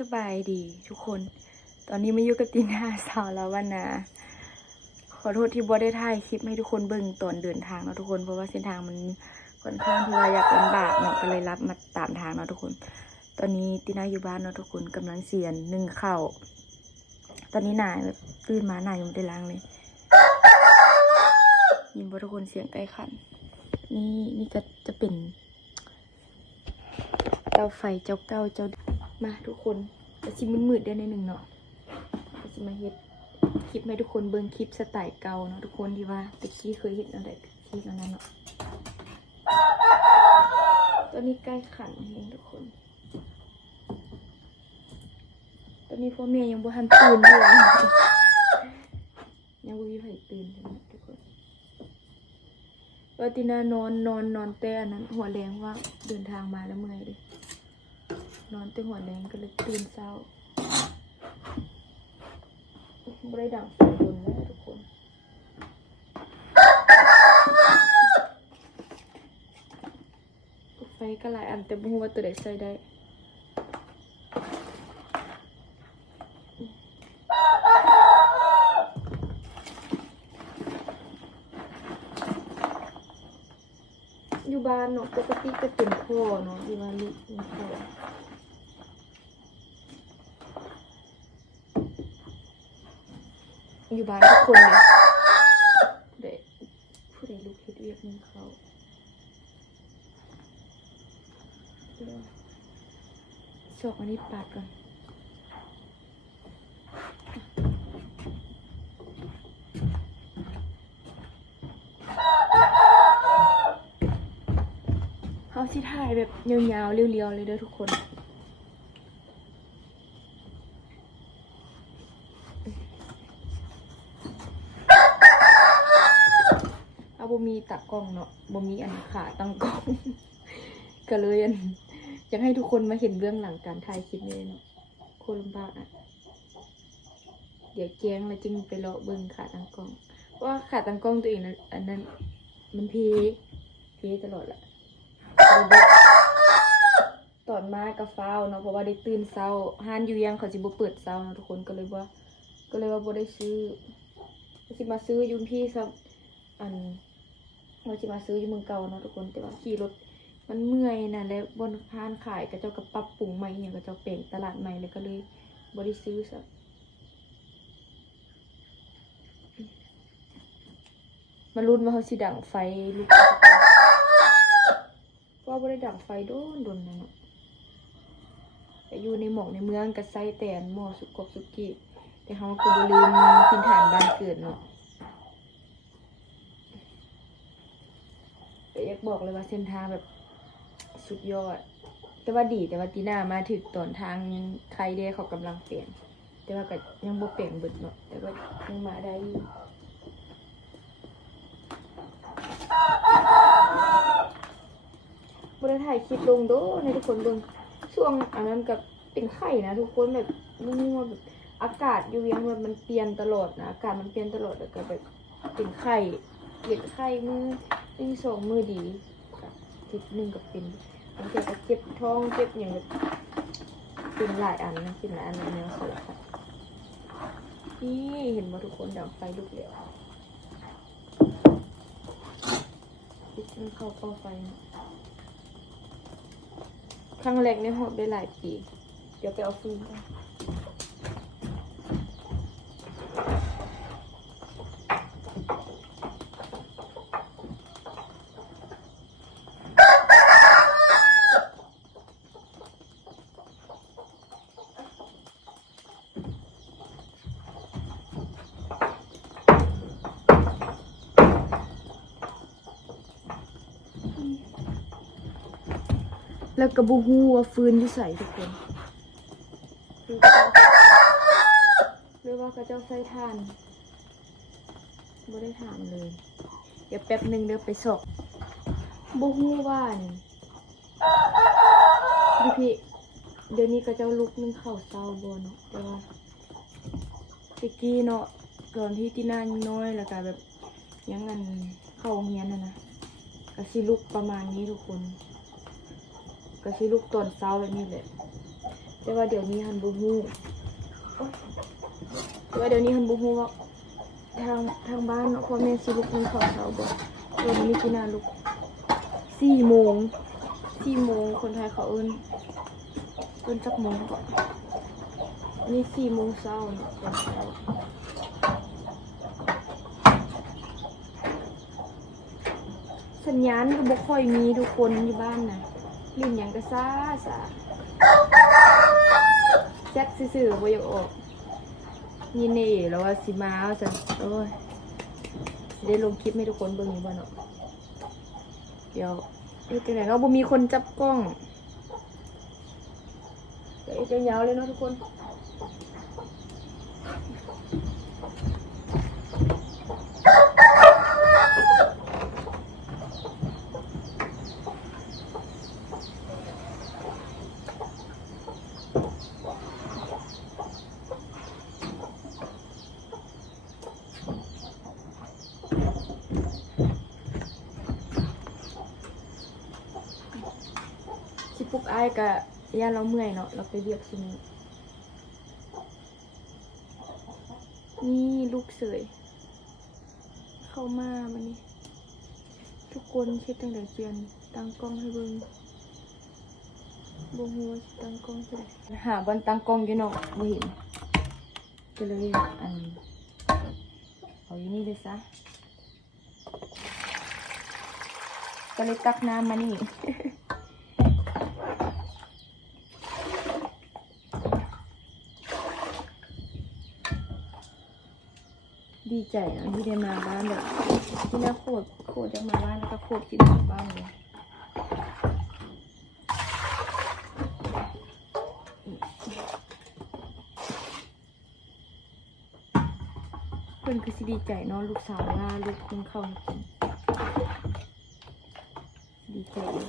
สบายดีทุกคน ตอนนี้มาอยู่กับตีน่าสาวแล้ววันนะขอโทษที่บ่ได้ถ่ายคลิปให้ทุกคนเบิ่งตอนเดินทางเนาะทุกคนเพราะว่าเส้นทางมันค่อนข้างที่ว่าอยากลำบากเนาะก็เลยรับมาตามทางเนาะทุกคน ตอนนี้ตีน่าอยู่บ้านเนาะทุกคนกำลังเสียนนึ่งข้าวตอนนี้นายแบบตื่นมานายยังไม่ได้ล้างเลยยินบ่ทุกคนเสียงไก่ขันนี่ก็จะเป็นเจ้าไฟเจ้าเก้าเจ้ามาทุกคนจะชิมมืดๆได้ในหนึ่งเนาะจะมาเฮ็ดคลิปให้ทุกคนเบิ่งคลิปสไตล์เก่าเนาะทุกคนที่ว่าตะกี้เคยเห็นอะไรที่ตอนนั้นเนาะตอนนี้ใกล้ขันเองทุกคนตอนนี้พ่อแม่ยังบ่ทันตื่นเลยยังบ่มีใครตื่นใช่ไหมทุกคนว่าตินานอนแต่อันนั้นหัวแรงว่าเดินทางมาแล้วเมื่อยดินอนแต่หัวแรงก็เลยตื่นเช้าไม่ได้ดังไฟบนแล้วทุกคนไฟก็หลายอันแต่บ่รู้ว่าตัวใดใส่ได้อยู่บ้านเนาะปกติก็เป็นพ่อเนาะที่ว่าลูกเป็นพ่ออยู่บ้านทุกคนเลยผู้ใดลูกเฮ็ดเวียกนึงเขาชอกอันนี้ปาดก่อนเขาสิถ่ายแบบยาวๆเรียวๆเลยเด้อทุกคนเอาบ่มีตากล้องเนาะบ่มีอันขาตั้งกล้อง ก็เลยอยากให้ทุกคนมาเห็นเบื้องหลังการถ่ายคลิปนี้เนาะโคตรลำบากอ่ะเดี๋ยวแจ้งแล้วจึงไปเลาะเบิ่งขาตั้งกล้องว่าขาตั้งกล้องตัวเองนะอันนั้นมันเพตลอดแหละตอนมากับฟ้าวเนาะเพราะว่าได้ตื่นเช้าห้านอยู่ยังเขาสิบ่เปิดเช้าเนาะทุกคนก็เลยว่าบ่ได้ซื้อสิมาซื้ออยู่พี่ซับอันเราสิมาซื้ออยู่เมืองเก่าเนาะทุกคนแต่ว่าขี่รถมันเมื่อยนะแล้วบนพานขายก็เจ้าก็ปรับปรุงใหม่อย่างก็เจ้าเปลี่ยนตลาดใหม่เลยก็เลยบ่ได้ซื้อซับมาลุ้นว่าเขาสิดังไฟลูกว่าบ่ได้ดังไฟโดนนะเนาะแต่อยู่ในหม่องในเมืองก็ใส่แต่หม้อสุกสุกี้แต่เฮาก็บ่ลืมถิ่นฐานบ้านเกิดเนาะแต่อยากบอกเลยว่าเส้นทางแบบสุดยอดแต่ว่าตีน่ามาถึงตอนทางยังใครได้เขากำลังเปลี่ยนแต่ว่าก็ยังบ่เปลี่ยนเบิดเนาะแต่ว่ายังมาได้บ่ได้ถ่ายคลิปลงโดให้ทุกคนเบิ่งช่วงอันนั้นกับเป็นไข้นะทุกคนแบบมั่วๆแบบอากาศอยู่ยังมันเปลี่ยนตลอดนะอากาศมันเปลี่ยนตลอดแล้วก็แบบเป็นไข้มือ1-2มือดีทีนึงก็เป็นบางทีก็เจ็บท้องเจ็บอย่างแบบเป็นหลายอันนะเป็นหลายอันแนวสารพัดนี่เห็นว่าทุกคนดับไฟลุกแล้วปิดมันเข้าเป้าไฟนะครั้งแรกในหอบได้หลายปีเดี๋ยวไปเอาฟืนกันแล้วก็บ่ฮู้ว่าฟืนอยู่ใส่ทุกคนหรือว่าเขาเจ้าใส่ถ่านบ่ได้ถามเลยเดี๋ยวแป๊บนึงเดี๋ยวไปสอบบ่ฮู้ว่านี่พี่เดี๋ยวนี้เขาเจ้าลุกนึ่งข้าวเช้าบ่เนาะแต่ว่าตะกี้เนาะตอนที่ตีน่าน้อยแล้วก็แบบยังงั้นเข้าโรงเรียนนะก็สิลุกประมาณนี้ทุกคน ก็สิลูกตอนเช้าแบบนี้แหละ แต่ว่าเดี๋ยวนี้ฮันบูฮูแต่ว่าเดี๋ยวนี้ฮันบูฮูว่าทางบ้านเนาะพ่อแม่สิลุกมันเขาเช้าบ่เดี๋ยวนี้กี่นาลุก4 โมงคนไทยเขาเอิ้นจักโมงก่อนนี่4 โมงเช้าเนาะตอนเช้าสัญญาณก็บ่ค่อยมีทุกคนอยู่บ้านนะลิ้นหยังก็ซ่าแจ็คซื่อๆบ่อยากออกยินดีแล้วว่าสิมาเอาจังโอ้ยสิได้ลงคลิปให้ทุกคนเบิ่งอยู่บ่เนาะเดี๋ยวจังได๋เนาะบ่มีคนจับกล้องเดี๋ยวยาวๆเลยเนาะทุกคนสิปลุกอ้ายก็ย่านเราเมื่อยเนาะเราไปเรียกซุมื้อนี่ลูกเสยเข้ามาวันนี้ทุกคนคิดตั้งแต่เปลี่ยนตั้งกล้องให้เบิ่งบ่ฮู้ว่าสิตั้งกล้องจังได๋หาบ่ตั้งกล้องอยู่เนาะบ่เห็นก็เลยเอาอยู่นี่เลยซะก็เลยตักน้ำมานี่ ดีใจนะที่ได้มาบ้านแบบที่น่าโคตรจะมาบ้านแล้วก็โคตรที่มาบ้านเลยเพื่อนคือสิดีใจเนาะลูกสาวล่าลูกเพิ่งเข้ามากินดีใจเลย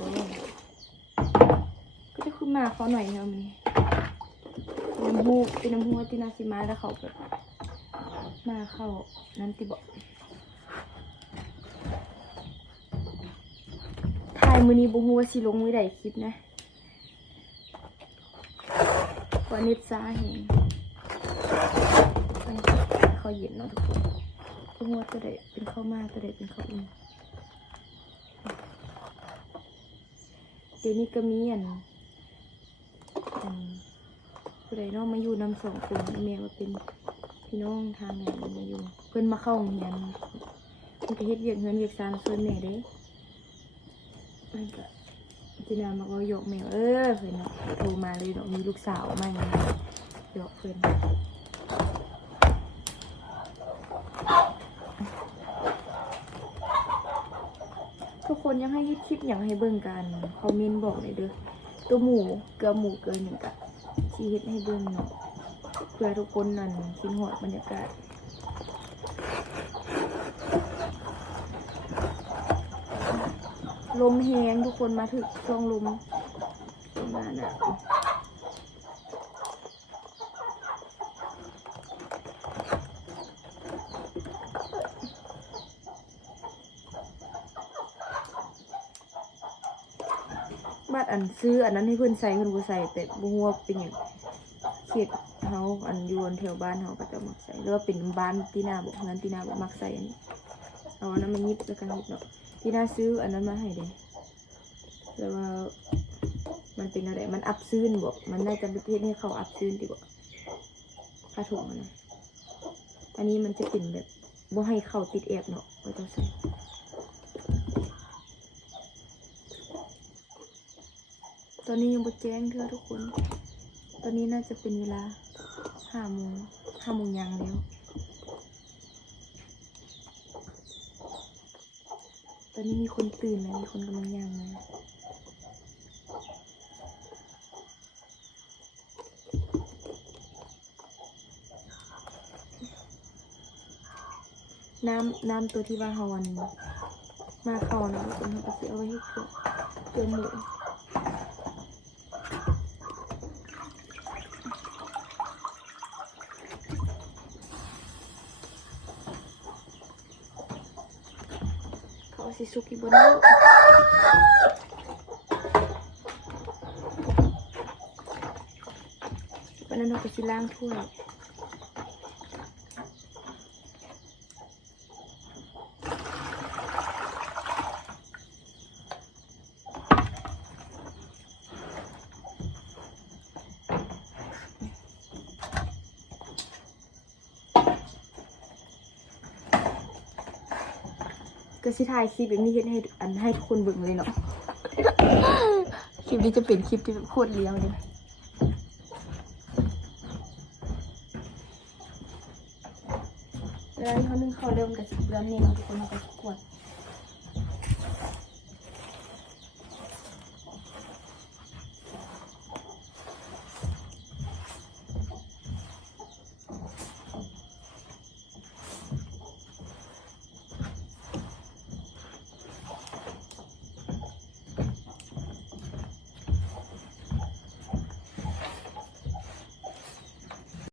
ก็จะขึ้นมาเขาหน่อยเนาะมันเป็นน้ำมูกที่นาซิมาแล้วเขาแบบมาเข้านั่นติบอกถ่ายมือนี้บุหัวาสิลงมือใดคลิปนะว่านิดซ่าแหงเขาเย็นเนาะทุกคนบุหัวตัวใดเป็นข้าวมากตัวใดเป็นข้าวอุ่นเดี๋ยวนี้ก็มีผู้ใดเนาะมาอยู่นำ2 คนแม่มาเป็นพี่น้องทางไหนมาอยู่เพื่อนมาเข้าโรงเรียนเพื่อนก็เฮ็ดเวียกเงินเวียกซานส่วนแม่เด้มันก็จีนามาก็ยกแม่เพื่อนเนาะโทรมาเลยเนาะมีลูกสาวมาอย่างนี้ยกเพื่อนทุกคนยังให้เฮ็ดคลิปอย่างให้เบิ่งกันคอมเมนต์บอกเลยเด้อตัวหมูเกลืออย่างกะที่เฮ็ดให้เบิ่งเนาะเพื่อทุกคนนั่นกินหอดบรรยากาศลมแห้งทุกคนมาถึงช่วงลมมาหนาวบ้านซื้ออันนั้นให้เพื่อนใส่เพื่อนบ่ใส่แต่บ่ฮู้ว่าเป็นหยังเขตเฮาอยู่แถวบ้านเฮาก็จะมักใส่หรือว่าเป็นบ้านที่นาบอกนั้นที่นาบอกมักใส่อันนี้เอาอันนั้นมายิบแล้วกันยิบเนาะที่นาซื้ออันนั้นมาให้เด้แล้วว่ามันเป็นอะไรมันอับซื้นบอกมันน่าจะประเทศให้เขาอับซื้นดีกว่าผ้าถุงนะอันนี้มันจะเป็นแบบบ่ให้เข้าติดแอบเนาะก็ต้องใส่ตอนนี้ยังบ่แจ้งเธอทุกคนตอนนี้น่าจะเป็นเวลา5 โมงยังแล้วตอนนี้มีคนตื่นนะมีคนกำลังย่างมาน้ำตัวที่ว่าเฮาวันมาเข้านะทุกคนเขาก็สิเอาไว้ให้เกลือหมูสิสุกิบนนี้ วันนั้นเราไปชิล้างถ้วยก็สิถ่ายคลิปแบบนี้ให้ทุกคนเบิ่งเลยเนาะ คลิปนี้จะเป็นคลิปที่โคตรเลี้ยวเลยเวลาที่เขานึ่งข้าวเริ่มกับสิบเดือนนี่เนาะทุกคนเราก็กวด